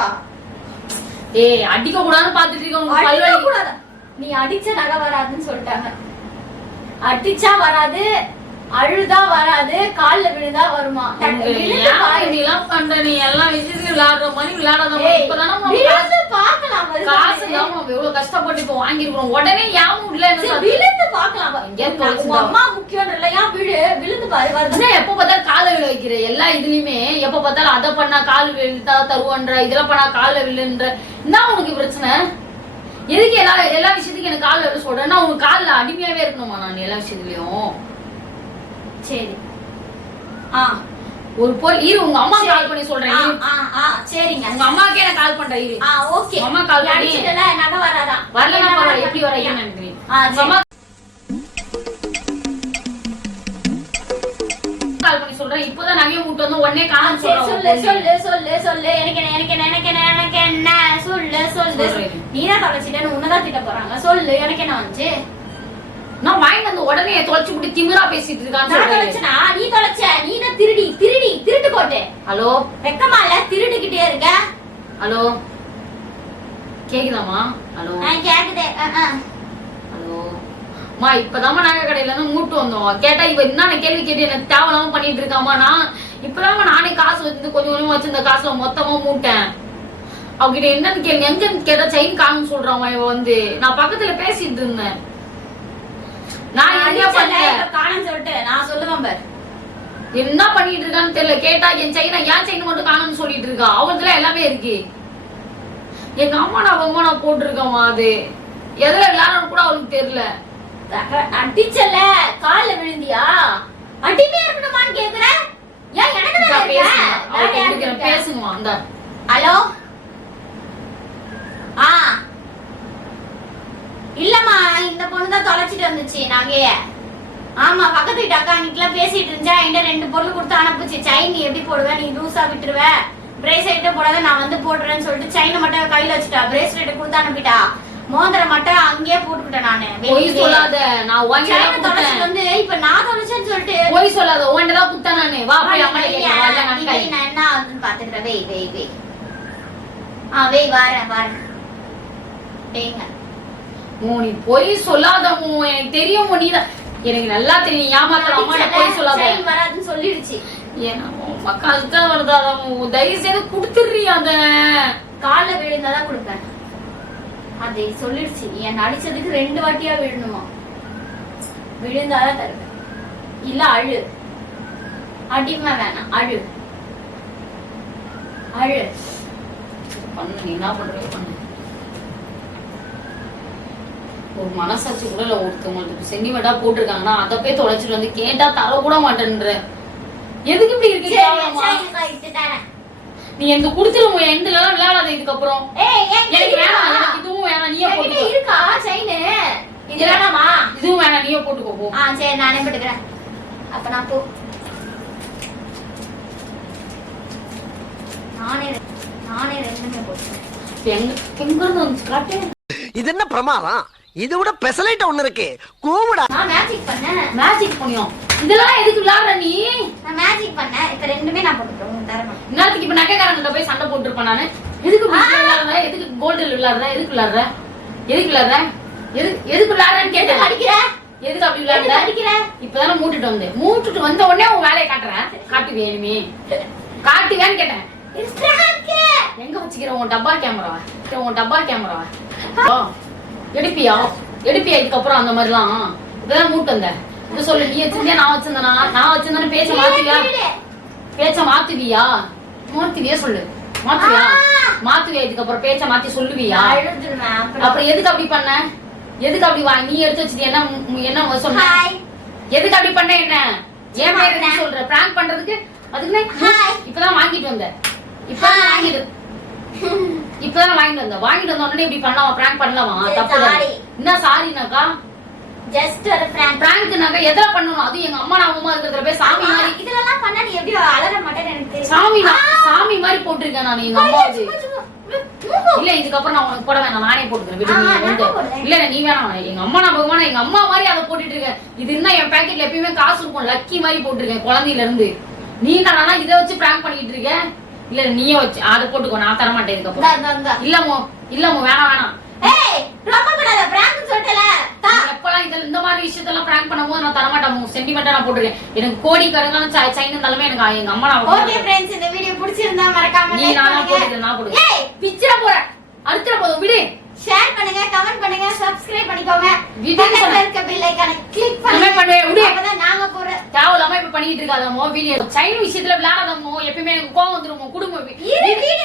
ஏய் அடிக்க கூடாதுன்னு பாத்துட்டு இருக்க உனக்கு பல்வலி அடிக்கக்கூடாதா? நீ அடிச்ச நகை வராதுன்னு சொல்லிட்டாங்க. அடிச்சா வராது. அழுதா வராது கால்ல விழுந்தா வருமா? விழுந்து எல்லாம் பண்ற நீ? எல்லாம் விஷயத்துக்கு விளையாடுற மாதிரி விளையாடாத இப்பதானே விழுந்து காசு எவ்வளவு கஷ்டப்பட்டு இப்ப வாங்கிருக்கோம் உடனே யாவும் இல்ல விழுந்து தொலைச்சுதா? அம்மா முக்கியம் இல்லையா விழு விழுந்து பாரு வருது எப்ப பார்த்தாலும் கால விழ வைக்கிற? எல்லா இதுலயுமே எப்ப பார்த்தாலும் அதை பண்ணா கால் விழுத்தா தருவன்ற இதெல்லாம் பண்ணா கால விழுன்ற. என்ன உனக்கு பிரச்சனை? எதுக்கு எல்லா எல்லா விஷயத்துக்கும் எனக்கு விழ சொல்றேன்னா உனக்கு கால்ல அடிமையாவே இருக்கணுமா நான் எல்லா விஷயத்துலயும்? சரி. ஆ. ஒரு பொருள் இரு உங்க அம்மா. கால் பண்ணி சொல்றேன் சரிங்க. உங்க அம்மாக்கே நான் கால் பண்றேன் இரு. ஆ ஓகே. அம்மா call பண்ணி- அடிச்சிட்டல நகை வராதான் வரலன்னா என்ன பரவாயில்ல எப்படி வரைக்கும் நினைக்கிறேன். கால் பண்ணி சொல்றேன் இப்போதான் நகையை மூட்டு வந்து உடனே காணும் சொல்லு சொல்லு சொல்லு சொல்லு. எனக்கு என்ன எனக்கு என்ன எனக்கு என்ன எனக்கு என்ன? சொல்லு சொல்லு. நீதான் தொலைச்சிட்டேன்னு உன்னதான் திட்ட போறாங்க. சொல்லு எனக்கு என்ன வந்துச்சு? நான் வாங்கிட்டு வந்து உடனே தொலைச்சு விட்டு திமிரா பேசிட்டு தொலைச்சனா? நீ தொலைச்ச? நீ தான் திருடி? திருடி திருட்டு போட்டு. ஹலோ? வெக்கமா இல்ல திருடுகிட்டே இருக்க? ஹலோ? கேக்குதாமா ஹலோ? கேக்குதே. ஆ. மா இப்பதாம்மா நகை கடையில இருந்து மூட்டு வந்தோம். கேட்டா இவ என்ன கேள்வி கேட்டு எனக்கு தேவையில்லாம பண்ணிட்டு இருக்காமா நான் இப்பதாம்மா நானே காசு வந்து கொஞ்சம் கொஞ்சமா வச்சிருந்த காசுல மொத்தமா மூட்டேன். அவகிட்ட என்னன்னு கேளுங்க எங்கன்னு கேட்டா செயின் காணும் சொல்றான் இவ வந்து. நான் பக்கத்துல பேசிட்டு இருந்தேன். நான் என்ன பண்ணேன்? காணோம்னு சொல்லிட்டு நான் சொல்லுவேன் பாரு. என்ன பண்ணிட்டு இருக்கான்னு தெரியல. கேட்டா என் செயினை ஏன் செயின் மட்டும் காணும்னு சொல்லிட்டு இருக்கா? அவத்துல எல்லாமே இருக்கு. எங்க அம்மா நான் அம்மா நான் போட்டிருக்கேம்மா அது. எதுல விளையாடணும் கூட அவளுக்கு தெரியல. அடிச்சல கால்ல விழுந்தியா? அடிமையா இருக்கணுமான்னு கேக்குற? ஏன் எனக்கு பேசுங்கம்மா. அந்த ஹலோ? ஆ. இல்லம்மா இந்த பொண்ணு தான் தொலைச்சிட்டு வந்துச்சு நகைய. ஆமா பக்கத்து வீட்டு அக்கா அன்னைக்குலாம் பேசிட்டு இருந்துச்சா? என்கிட்ட ரெண்டு பொருள் கொடுத்து அனுப்புச்சு. செயின் நீ எப்படி போடுவ? நீ லூசா விட்டுருவ. பிரேஸ்லெட்டை போடாத நான் வந்து போடுறேன்னு சொல்லிட்டு செயினை மட்டும் கையில வச்சுட்டா. பிரேஸ்லெட் கொடுத்து அனுப்பிட்டா. மோதிரம் மட்டும் அங்கேயே போட்டுக்கிட்டேன் நானு. பொய். சொல்லாத. நான் உன்கிட்ட வந்து இப்ப நான் தொலைச்சேன்னு சொல்லிட்டு பொய் சொல்லாத. உன்கிட்ட தான் குத்தேன் நானு. வா போய் அம்மா என்ன ஆகுதுன்னு பாத்துக்கிறேன் வெய் வெய் வெய். ஆ வெய் வாரேன் வாரேன். வைங்க மூ நீ பொய் சொல்லாத மூ எனக்கு தெரியும் மூ நீதான். எனக்கு நல்லா தெரியும் ஏமாத்தலாம் அம்மா பொய் சொல்லாத. வராதுன்னு சொல்லிடுச்சு. ஏன்னா உன் கஷ்டம் வருதா மூ தயவு செய்து குடுத்துடுறியா அத. கால்ல விழுந்தாதான் கொடுப்பேன். அதை சொல்லிடுச்சு. என் அடிச்சதுக்கு ரெண்டு வாட்டியா விழணுமா? விழுந்தாதான் தருவேன். இல்ல அழு. அடிமை வேணாம் அழு. அழு. பண்ணு நீ என்ன பண்றது பண்ணு. ஒரு மனசாட்சி கூட இல்ல ஒருத்தவங்களுக்கு சென்டிமெண்டா போட்டிருக்காங்கன்னா அதை போய் தொலைச்சிட்டு வந்து கேட்டா தர கூட மாட்டேன்ற. எதுக்கு இப்படி இருக்கு சரி, கேவலமா? செயின் கழட்டி தரேன். நீ குடுத்துருவோம் எண்ட்ல எல்லாம் விளையாடாத இதுக்கப்புறம். எனக்கு வேணாம்? எனக்கு இதுவும் வேணாம் நீயே போட்டுக்கோ. இருக்கா? செயின். இது வேணாமா? இதுவும் வேணாம் நீயே போட்டுக்கோ போ. ஆ சரி நானே போட்டுக்கிறேன் அப்ப நான் போ. நானே நானே ரெண்டுமே போட்டுக்கிறேன். எங்க எங்க இருந்து வந்துச்சு காட்டு? இது என்ன பிரமாதம்? இது விட பெசலைட் ஒண்ணு இருக்கு. கூவுடா. நான் மேஜிக் பண்ணேன். மேஜிக் பண்ணியோம். இதெல்லாம் எதுக்கு விளையாடுற நீ? நான் மேஜிக் பண்ணேன். இப்ப ரெண்டுமே நான் மாட்டேன் இன்னத்துக்கு இப்ப நகைக்காரங்கிட்ட போய் சண்டை போட்டுருப்பேன் நானு. எதுக்கு விளையாடுற? எதுக்கு கோல்டு விளையாடுற? எதுக்கு விளையாடுற? எதுக்கு விளையாடுற? எது எதுக்கு விளையாடுறேன்னு கேட்டேன். அடிக்கிற எதுக்கு அப்படி விளையாடுற? அடிக்கிற இப்பதானே மூட்டுட்டு வந்தேன். மூட்டுட்டு வந்த உடனே உன் வேலையை காட்டுறேன். காட்டு வேணுமே காட்டுவேன்னு கேட்டேன். எங்க வச்சுக்கிற? உன் டப்பா கேமராவா உன் டப்பா கேமராவா ஓ, எடுப்பியா எடுப்பியா இதுக்கப்புறம் அந்த மாதிரிலாம் இப்பதான் மூட்டு வந்த இது சொல்லு நீ வச்சிருந்தியா நான் வச்சிருந்தேனா நான் வச்சிருந்தேன்னு பேச்ச மாத்துவியா. பேச்ச மாத்துவியா மாத்துவியா சொல்லு மாத்துவியா. மாத்துவியா இதுக்கப்புறம் பேச்ச மாத்தி சொல்லுவியா அப்புறம். எதுக்கு அப்படி பண்ண எதுக்கு அப்படி வா நீ எடுத்து வச்சிட்டு என்ன என்ன சொன்ன. எதுக்கு அப்படி பண்ண என்ன ஏன் பேர். சொல்ற பிராங்க் பண்றதுக்கு அதுக்குன்னு. இப்பதான் வாங்கிட்டு வந்த இப்பதான். வாங்கிட்டு [laughs] இப்பதான் வாங்கிட்டு வந்த. வாங்கிட்டு வந்த உடனே இப்படி பண்ணலாமா? பிராங்க் பண்ணலாமா? தப்பு. என்ன சாரினாக்கா Just ஒரு prank. பிராங்க்னாக்கா எதுல பண்ணணும்? அது எங்க அம்மா நாமமா இருக்கிறதுல போய் சாமி மாதிரி இதுலலாம் பண்ணா நீ எப்படி அலற மாட்டேன்னு எனக்கு தெரியும். சாமி. சாமி மாதிரி போட்டிருக்கேன் நான் எங்க. மூக்கு. இல்ல இதுக்கப்புறம் நான் உனக்கு போட வேணாம். நானே போட்டுக்கிறேன். விடு ஆ, நீ நான் வந்து போடுறேன். இல்ல நீ வேணாம். எங்க அம்மா நான் பகவான எங்க அம்மா மாதிரி அதை போட்டுட்டு இருக்கேன். இது என்ன என் பாக்கெட்ல எப்பயுமே காசு இருக்கும். லக்கி மாதிரி போட்டிருக்கேன் குழந்தையில இருந்து. நீ நானா இதை வச்சு பிராங்க் பண்ணிட்டு இருக்க இல்ல நீயே வச்சு அதை போட்டுக்கோ நான் தர மாட்டேன் இதுக்கப்புறம். இல்லமோ இல்லமோ வேணாம் வேணாம் ஏய், ரொம்ப கூடாது, prank னு சொல்லிட்டேல. தா. நீ எப்பலாம் இதுல இந்த மாதிரி விஷயத்தெல்லாம் பிராங்க் பண்ணும்போது நான் தர மாட்டேன் சென்டிமெண்டா நான் போட்டுருக்கேன் எனக்கு கோடி கருங்காலும் சைன் இருந்தாலுமே எனக்கு எங்க அம்மா நான் Okay friends, இந்த video பிடிச்சிருந்தா மறக்காம நீ நானா. போட்டுக்கிறேன் நான் போடுவேன் ஏய், பிச்சிட போற அடுத்த போதும் விடு share பண்ணுங்க, comment பண்ணுங்க, subscribe பண்ணிக்கோங்க. வீடியோ. இருக்க அ click இனிமே பண்ணுங்க. பண்ணுவேன், விடு. அப்பதான் நாங்க பண்ணிட்டு இருக்காதமோ வீடியோ சைன் விஷயத்துல விளையாடாதமோ எப்பயுமே எனக்கு கோவம் வந்துருமோ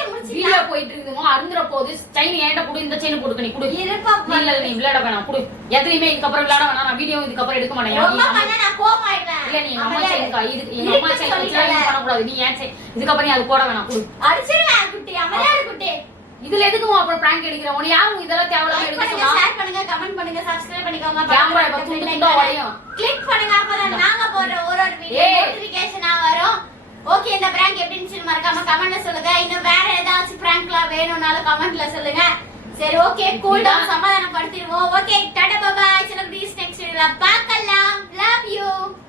முடிச்சிடலாம். வீடியோ போயிட்டு இருக்குமோ அருந்துற போது சைன் ஏன்டா குடு இந்த செயின் கொடுக்க நீ குடு. இல்ல நீ விளையாட வேணாம் குடு எதுலையுமே இதுக்கப்புறம் விளையாட வேணாம் நான் வீடியோ இதுக்கப்புறம் எடுக்க மாட்டேன். இல்ல நீ அம்மா இரு. இது எங்க அம்மா. யூஸ் பண்ணக்கூடாது நீ ஏன் செயின் இதுக்கப்புறம் நீ அது போட வேணாம் குடு அடிச்சிருவேன் குட்டி, அமைதியா இரு குட்டி. இதுல எதுக்குமோ அப்புறம் பிராங்க் எடுக்கிற? உன யாரும் இதெல்லாம் தேவையில்லாம எடுக்க சொன்னா? share பண்ணுங்க, comment பண்ணுங்க, subscribe பண்ணிக்கோங்க. கேமரா இப்ப துண்டு துண்டா உடையும். click பண்ணுங்க அப்பதான் நாங்க போடுற ஒரு ஒரு வீடியோ. நோட்டிபிகேஷனா வரும். ஓகே இந்த பிராங்க் எப்படி இருந்துச்சுன்னு மறக்காம கமெண்ட்ல சொல்லுங்க. இன்னும் வேற ஏதாச்சும் பிராங்க்லாம் வேணும்னாலும் கமெண்ட்ல சொல்லுங்க. சரி ஓகே கூல் டவுன் சமாதானப்படுத்திடுவோம். ஓகே டாடா பாய் சில நெக்ஸ்ட் வீடியோல பார்க்கலாம்.